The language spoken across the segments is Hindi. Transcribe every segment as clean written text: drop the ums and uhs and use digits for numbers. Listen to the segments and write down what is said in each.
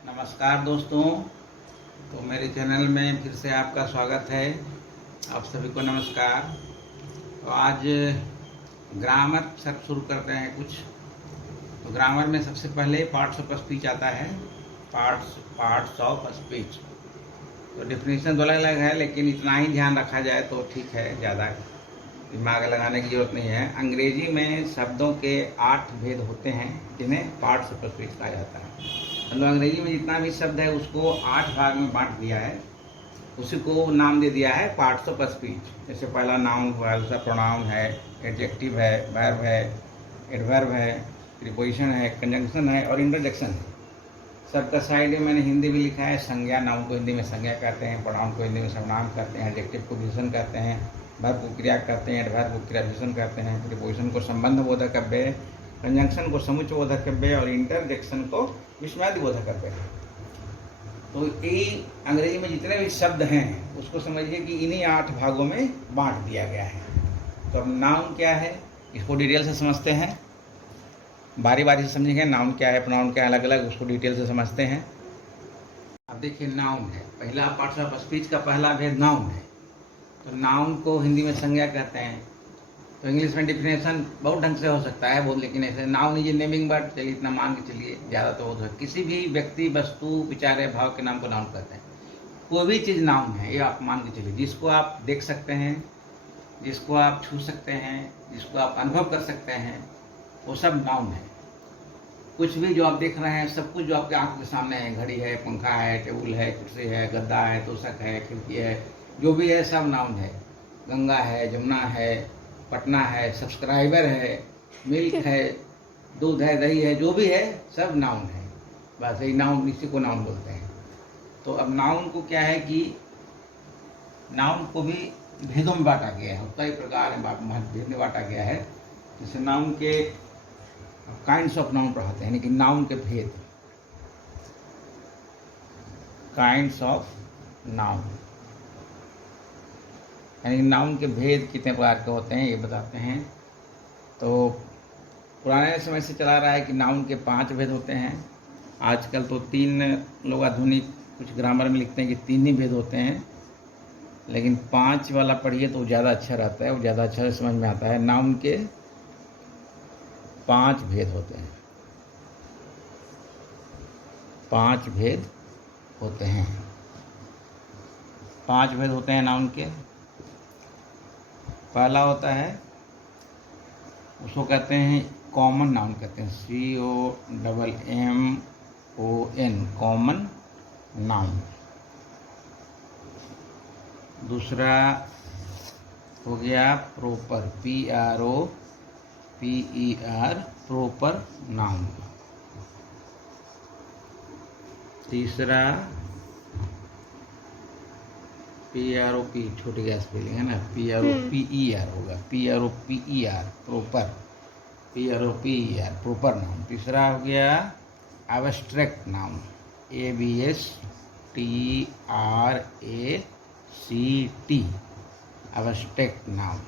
नमस्कार दोस्तों। तो मेरे चैनल में फिर से आपका स्वागत है। आप सभी को नमस्कार। तो आज ग्रामर सब शुरू करते हैं कुछ। तो ग्रामर में सबसे पहले पार्ट्स ऑफ स्पीच आता है। Parts of speech. तो डेफिनेशन तो अलग अलग है, लेकिन इतना ही ध्यान रखा जाए तो ठीक है, ज़्यादा दिमाग लगाने की जरूरत नहीं है। अंग्रेजी में शब्दों के 8 भेद होते हैं जिन्हें पार्ट्स ऑफ स्पीच कहा जाता है। मतलब अंग्रेजी में जितना भी शब्द है उसको 8 भाग में बांट दिया है, उसी को नाम दे दिया है पार्ट्स ऑफ स्पीच। जैसे पहला नाउन हुआ, दूसरा प्रोनाउन है, एडजेक्टिव है, वर्ब है, एडवर्ब है, प्रीपोजिशन है, कंजंक्शन है और इंटरजेक्शन है। सबका साइड में मैंने हिंदी में लिखा है। संज्ञा, नाउन को हिंदी में संज्ञा कहते हैं, प्रोनाउन को हिंदी में सर्वनाम कहते हैं, एडजेक्टिव को विशेषण कहते हैं, वर्ब को क्रिया कहते हैं, एडवर्ब को क्रिया विशेषण कहते हैं, प्रीपोजिशन को संबंध बोधक अव्यय, कंजंक्शन को समुच्चय बोधक अव्यय और इंटरजेक्शन को विस्मयादि बोधक अव्यय। तो ये अंग्रेजी में जितने भी शब्द हैं उसको समझिए कि इन्हीं 8 भागों में बांट दिया गया है। तो अब नाउन क्या है इसको डिटेल से समझते हैं, बारी बारी से समझेंगे। नाउन क्या है, प्रोनाउन क्या है, अलग अलग उसको डिटेल से समझते हैं। अब देखिए, नाउन है पहला पार्ट ऑफ स्पीच का पहला भेद नाउन है। तो नाउन को हिंदी में संज्ञा कहते हैं। तो इंग्लिश में डिफिनेशन बहुत ढंग से हो सकता है बहुत, लेकिन ऐसे noun is a naming word. चलिए इतना मान के चलिए, ज़्यादा तो हो किसी भी व्यक्ति, वस्तु, विचार, भाव के नाम को नाउन कहते हैं। कोई भी चीज़ नाउन है, ये आप मान के चलिए। जिसको आप देख सकते हैं, जिसको आप छू सकते हैं, जिसको आप अनुभव कर सकते हैं, वो सब नाउन है। कुछ भी जो आप देख रहे हैं, सब कुछ जो आपके आंखों के सामने है, घड़ी है, पंखा है, टेबल है, कुर्सी है, गद्दा है, तोशक है, खिड़की है, जो भी है सब नाउन है। गंगा है, जमुना है, पटना है, सब्सक्राइबर है, मिल्क है, दूध है, दही है, जो भी है सब नाउन है। बस यही नाउन, इसी को नाउन बोलते हैं। तो अब नाउन को क्या है कि नाउन को भी भेदों में बांटा गया है, कई प्रकार भेद में बांटा गया है। जैसे नाउन के काइंड्स ऑफ नाउन पढ़ाते हैं, यानी कि नाउन के भेद, काइंड्स ऑफ नाउन, यानी नाउन के भेद कितने प्रकार के होते हैं ये बताते हैं। तो पुराने समय से चला रहा है कि नाउन के 5 भेद होते हैं। आजकल तो 3 लोग आधुनिक कुछ ग्रामर में लिखते हैं कि 3 ही भेद होते हैं, लेकिन 5 वाला पढ़िए तो ज़्यादा अच्छा रहता है, वो ज़्यादा अच्छा समझ में आता है। नाउन के 5 भेद होते हैं, 5 भेद होते हैं, 5 भेद होते हैं नाउन के। पहला होता है, उसको कहते हैं कॉमन नाउन कहते हैं, COMMON, कॉमन नाउन। दूसरा हो गया प्रोपर, PROPER, प्रोपर नाउन। तीसरा PROP, छोटी गैस स्पेलिंग है ना, PROPER होगा, PROPER, proper, PROPER, proper noun. तीसरा हो गया abstract noun, ABSTRACT, abstract noun.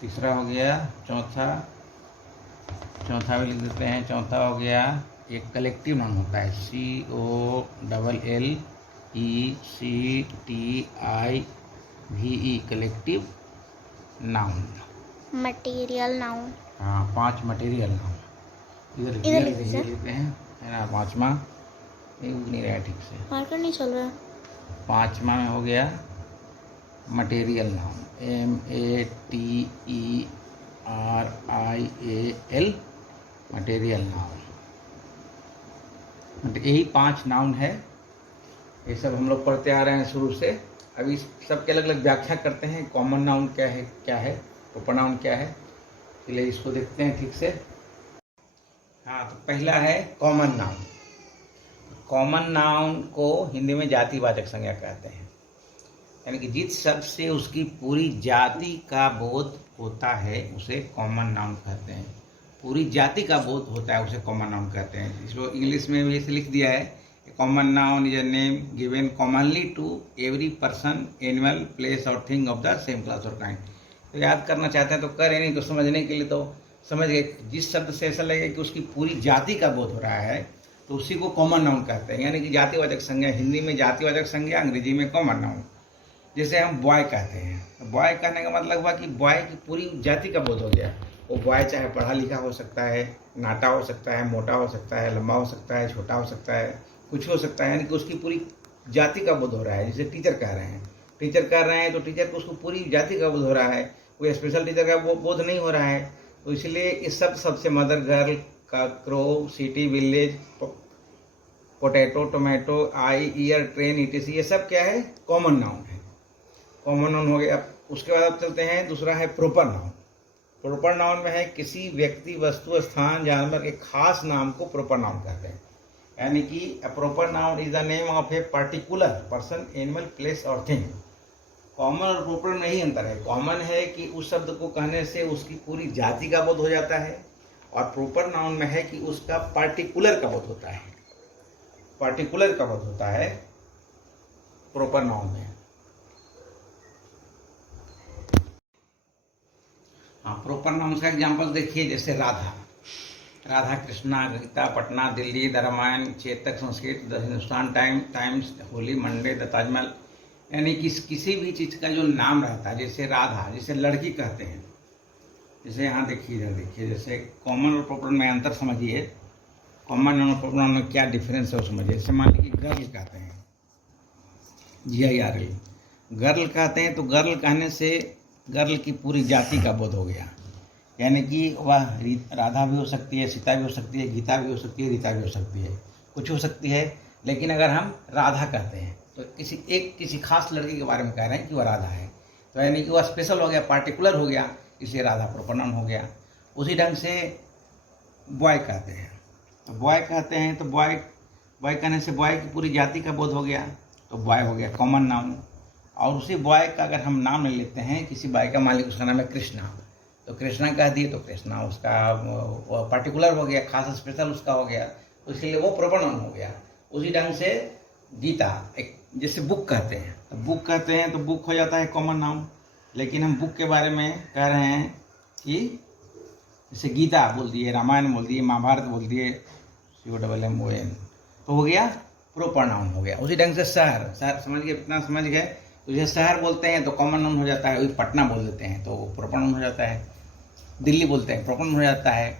तीसरा हो गया, चौथा भी लिख देते हैं। चौथा हो गया एक कलेक्टिव नाउन होता है, COLLECTIVE, collective noun. Material noun. हाँ, 5 मटेरियल नाउन इधर लिखते हैं, है ना। 5वां नहीं रहा ठीक से, मार्कर नहीं चल रहा है। 5वां में हो गया material noun, MATERIAL, material noun. यही 5 नाउन है। ये सब हम लोग पढ़ते आ रहे हैं शुरू से। अभी सबके अलग अलग व्याख्या करते हैं। कॉमन नाउन क्या है, प्रोपर नाउन क्या है, इसलिए इसको देखते हैं ठीक से। हाँ, तो पहला है कॉमन नाउन। कॉमन नाउन को हिंदी में जातिवाचक संज्ञा कहते हैं, यानी कि जिस शब्द से उसकी पूरी जाति का बोध होता है उसे कॉमन नाउन कहते हैं। पूरी जाति का बोध होता है उसे कॉमन नाउन कहते हैं। इसको इंग्लिश में भी ऐसे लिख दिया है, common noun is a name given commonly to every person, animal, place और thing of the same class और काइंड। तो याद करना चाहते हैं तो करें, नहीं तो समझने के लिए तो समझ गए। जिस शब्द से ऐसा लगे कि उसकी पूरी जाति का बोध हो रहा है तो उसी को कॉमन नाउन कहते हैं, यानी कि जातिवाचक संज्ञा। हिंदी में जातिवाचक संज्ञा, अंग्रेजी में कॉमन नाउन। जैसे हम बॉय कहते हैं, तो बॉय कहने का मतलब हुआ कि बॉय की पूरी जाति का बोध हो गया। वो बॉय चाहे पढ़ा लिखा हो सकता है, नाटा हो सकता है, मोटा हो सकता है, लंबा हो सकता है, छोटा हो सकता है, कुछ हो सकता है, यानी कि उसकी पूरी जाति का बोध हो रहा है। जैसे टीचर कह रहे हैं, टीचर कर रहे हैं तो टीचर को उसको पूरी जाति का बोध हो रहा है, कोई स्पेशल टीचर का वो बोध नहीं हो रहा है। तो इसलिए इस सब से mother, girl, crow, city, village, potato, tomato, eye, ear, train, ETC, ये सब क्या है? कॉमन नाउन है। कॉमन नाउन हो गया। उसके बाद अब चलते हैं, दूसरा है प्रॉपर नाउन। प्रॉपर नाउन में है किसी व्यक्ति, वस्तु, स्थान, जानवर के खास नाम को प्रॉपर नाउन कहते हैं। यानी कि a proper noun is the name of a particular person, animal, place और थिंग। कॉमन और प्रॉपर में ही अंतर है। कॉमन है कि उस शब्द को कहने से उसकी पूरी जाति का बोध हो जाता है, और प्रॉपर नाउन में है कि उसका पार्टिकुलर का बोध होता है। पार्टिकुलर का बोध होता है प्रॉपर नाउन में। हाँ, प्रॉपर नाउन का एग्जाम्पल देखिए, जैसे Radha, Radha Krishna, Gita, Patna, Delhi, the Ramayan, Chetak, Sanskrit, the Hindustan times, Holi, Monday, the Taj Mahal. यानी कि किसी भी चीज़ का जो नाम रहता है, जैसे राधा, जैसे लड़की कहते हैं। जैसे यहाँ देखिए, जैसे कॉमन और प्रॉपर में अंतर समझिए। कॉमन और प्रॉपर नाउन में क्या डिफरेंस है वो समझिए। जैसे मान लीजिए गर्ल कहते हैं, GIRL, गर्ल कहते हैं, तो गर्ल कहने से गर्ल की पूरी जाति का बोध हो गया। यानी कि वह राधा भी हो सकती है, सीता भी हो सकती है, गीता भी हो सकती है, रीता भी हो सकती है, कुछ हो सकती है। लेकिन अगर हम राधा कहते हैं तो किसी खास लड़की के बारे में कह रहे हैं कि वह राधा है, तो यानी कि वह स्पेशल हो गया, पार्टिकुलर हो गया, इसलिए राधा प्रॉपर नाउन हो गया। उसी ढंग से बॉय कहते हैं, तो बॉय कहते हैं तो बॉय कहने से बॉय की पूरी जाति का बोध हो गया, तो बॉय हो गया कॉमन नाउन। और उसी बॉय का अगर हम नाम ले लेते हैं, किसी बॉय का, मान लीजिए उसका नाम है कृष्णा, तो कृष्णा कह दिए तो कृष्णा उसका पार्टिकुलर हो गया, खास स्पेशल उसका हो गया, तो इसलिए वो प्रॉपर नाउन हो गया। उसी ढंग से गीता, एक जैसे बुक कहते हैं, तो बुक कहते हैं तो बुक हो जाता है कॉमन नाउन। लेकिन हम बुक के बारे में कह रहे हैं कि जैसे गीता बोल दिए, रामायण बोल दिए, महाभारत बोल दिए, COMMON, तो हो गया प्रॉपर नाउन हो गया। उसी ढंग से शहर समझ गए, इतना समझ गए। तो जैसे शहर बोलते हैं तो कॉमन नाउन हो जाता है, वही पटना बोल देते हैं तो प्रॉपर नाउन हो जाता है। दिल्ली बोलते हैं प्रॉपर नाउन हो जाता है।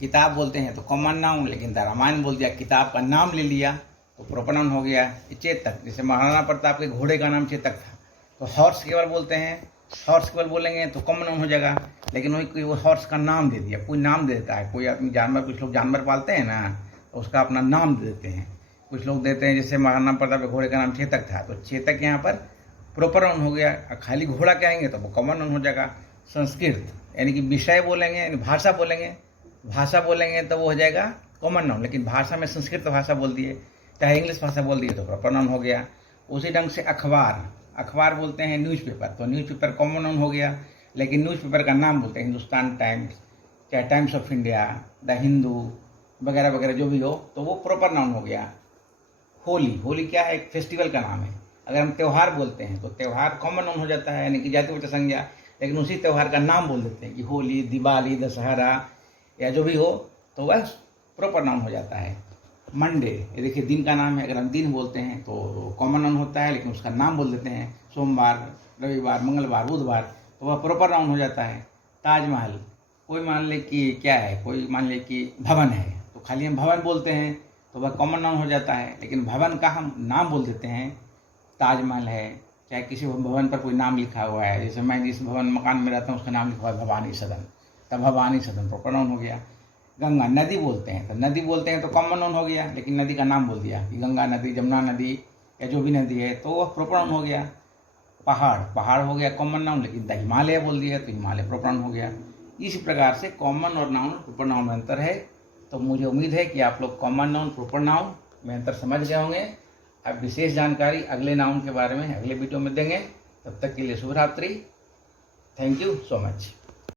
किताब बोलते हैं तो कॉमन नाउन, लेकिन द रामायण बोल दिया, किताब का नाम ले लिया तो प्रॉपर नाउन हो गया। चेतक, जैसे महाराणा प्रताप के घोड़े का नाम चेतक था, तो हॉर्स केवल बोलते हैं, हॉर्स केवल बोलेंगे तो कॉमन नाउन हो जाएगा। लेकिन वही कोई वो हॉर्स का नाम दे दिया, कोई नाम दे देता है, कोई आदमी जानवर, कुछ लोग जानवर पालते हैं ना, तो उसका अपना नाम दे देते हैं। कुछ लोग देते हैं, जैसे महाराणा प्रताप के घोड़े का नाम चेतक था, तो चेतक यहाँ पर प्रॉपर नाउन हो गया। खाली घोड़ा कहेंगे तो वो कॉमन नाउन हो जाएगा। संस्कृत यानी कि विषय बोलेंगे, यानी भाषा बोलेंगे तो वो हो जाएगा कॉमन नाउन। लेकिन भाषा में संस्कृत भाषा बोल दिए, चाहे इंग्लिश भाषा बोल दिए तो प्रॉपर नाउन हो गया। उसी ढंग से अखबार बोलते हैं न्यूज़पेपर, तो न्यूज़पेपर कॉमन नाउन हो गया। लेकिन न्यूज़पेपर का नाम बोलते हैं हिंदुस्तान टाइम्स, चाहे times of India, the Hindu वगैरह वगैरह जो भी हो, तो वो प्रॉपर नाउन हो गया। होली क्या है? एक फेस्टिवल का नाम है। अगर हम त्यौहार बोलते हैं तो त्यौहार कॉमन नाउन हो जाता है, यानी कि जातिवाचक संज्ञा। लेकिन उसी त्यौहार का नाम बोल देते हैं कि होली, दिवाली, दशहरा या जो भी हो, तो वह प्रॉपर नाउन हो जाता है। मंडे, ये देखिए दिन का नाम है, अगर हम दिन बोलते हैं तो कॉमन नाउन होता है, लेकिन उसका नाम बोल देते हैं। सोमवार, रविवार, मंगलवार, बुधवार, तो वह प्रॉपर नाउन हो जाता है। ताजमहल, कोई मान ले कि क्या है, कोई मान ले कि भवन है, तो खाली हम भवन बोलते हैं तो वह कॉमन नाउन हो जाता है। लेकिन भवन का हम नाम बोल देते हैं, ताजमहल है, चाहे किसी भवन पर कोई नाम लिखा हुआ है, जैसे मैं जिस मकान में रहता हूँ उसका नाम लिखा हुआ है भवानी सदन, तब भवानी सदन प्रॉपर नाउन हो गया। गंगा, नदी बोलते हैं, तो नदी बोलते हैं तो कॉमन नाउन हो गया, लेकिन नदी का नाम बोल दिया कि गंगा नदी, जमुना नदी या जो भी नदी है, तो वह प्रॉपर नाउन हो गया। पहाड़ हो गया कॉमन नाउन, लेकिन द हिमालय बोल दिया तो हिमालय प्रॉपर नाउन हो गया। इस प्रकार से कॉमन और नाउन प्रॉपर नाउन में अंतर है। तो मुझे उम्मीद है कि आप लोग कॉमन नाउन प्रॉपर नाउन में अंतर समझ गए होंगे। अब विशेष जानकारी अगले नाउन के बारे में अगले वीडियो में देंगे। तब तक के लिए शुभ रात्रि। Thank you so much.